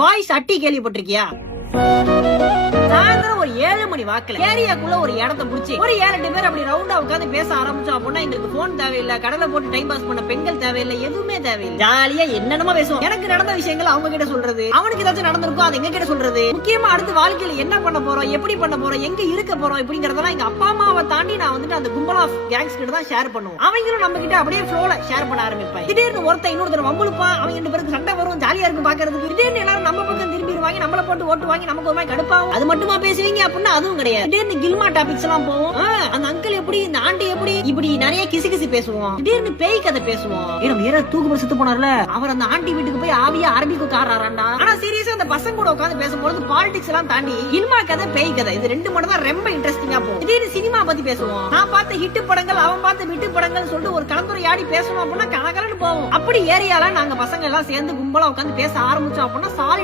Boys அட்டி கேள்விப்பட்டிருக்கியா? சாயந்தரம் ஒரு 7 மணி வாக்குல ஏரியாக்குள்ள ஒரு இடத்தை புடிச்சு ஒரு 7-8 பேர் அப்படி ரவுண்டா உட்காந்து பேச ஆரம்பிச்சோம் அப்படின்னா எங்களுக்கு போன் தேவையில்லை, கடலை போட்டு டைம் பாஸ் பண்ண பெண்கள் தேவையில்லை, எதுவுமே தேவையில்லை. ஜாலியா என்னென்னமோ பேசுவோம். எனக்கு நடந்த விஷயங்கள் அவங்க கிட்ட சொல்றது, அவனுக்கு ஏதாச்சும் நடந்திருக்கும் அது எங்க கிட்ட சொல்றது. முக்கியமா அடுத்து வாழ்க்கையில என்ன பண்ண போறோம், எப்படி பண்ண போறோம், எங்க இருக்க போறோம் இப்படிங்கறதெல்லாம் எங்க அப்பா அம்மாவை தாண்டி நான் வந்துட்டு அந்த கும்பல் ஆஃப் கேங்ஸ் கிட்ட தான் ஷேர் பண்ணுவோம். அவங்களும் நம்ம கிட்ட அப்படியே ஃப்ளோல ஷேர் பண்ண ஆரம்பிப்பாங்க. திடீர்னு ஒருத்தன் இன்னொருத்தர் வம்புழுப்பான், அவங்க 2 பேருக்கு சண்டை வரும், ஜாலியா இருக்கும் பாக்குறதுக்கு. திடீர்னு எல்லாரும் நம்ம பக்கம் திரும்பிடுவாங்க, நம்மள போட்டு ஓட்டு வாங்கி நமக்கு ஒரு மாதிரி கடுப்பாகும். அது மட்டுமா பேசுவீங்க அப்படின்னா அதுவும் கிடையாது. திடீர்னு கில்மா டாபிக்ஸ் எல்லாம் போவோம். அந்த அங்கிள் எப்படி, இந்த ஆண்டி எப்படி, இப்படி நிறைய கிசு பேசுவோம். திடீர்னு பேய் கதை பேசுவோம். வேற தூக்கு செத்து போனார்ல, அவர் அந்த ஆண்டி வீட்டுக்கு போய் ஆவியா அரபிக்கு காராண்டா. ஆனா சீரியஸா அந்த பசங்க கூட உட்காந்து பேசும்போது பாலிடிக்ஸ் எல்லாம் தாண்டி கில்மா கதை, பேய் கதை இது 2 மட்டும் தான் ரொம்ப இன்ட்ரெஸ்டிங்கா போகும். திடீர்னு சினிமா பத்தி பேசுவோம். நான் பார்த்த ஹிட் படங்கள், அவன் பார்த்த விட்டு படங்கள் சொல்லிட்டு ஒரு கலந்துரையாடி பேசணும் அப்படின்னா கலகலன்னு போவோம். அப்படி ஏரியால நாங்க பசங்க எல்லாம் சேர்ந்து கும்பலா உட்காந்து பேச ஆரம்பிச்சோம் அப்படின்னா சாலிட்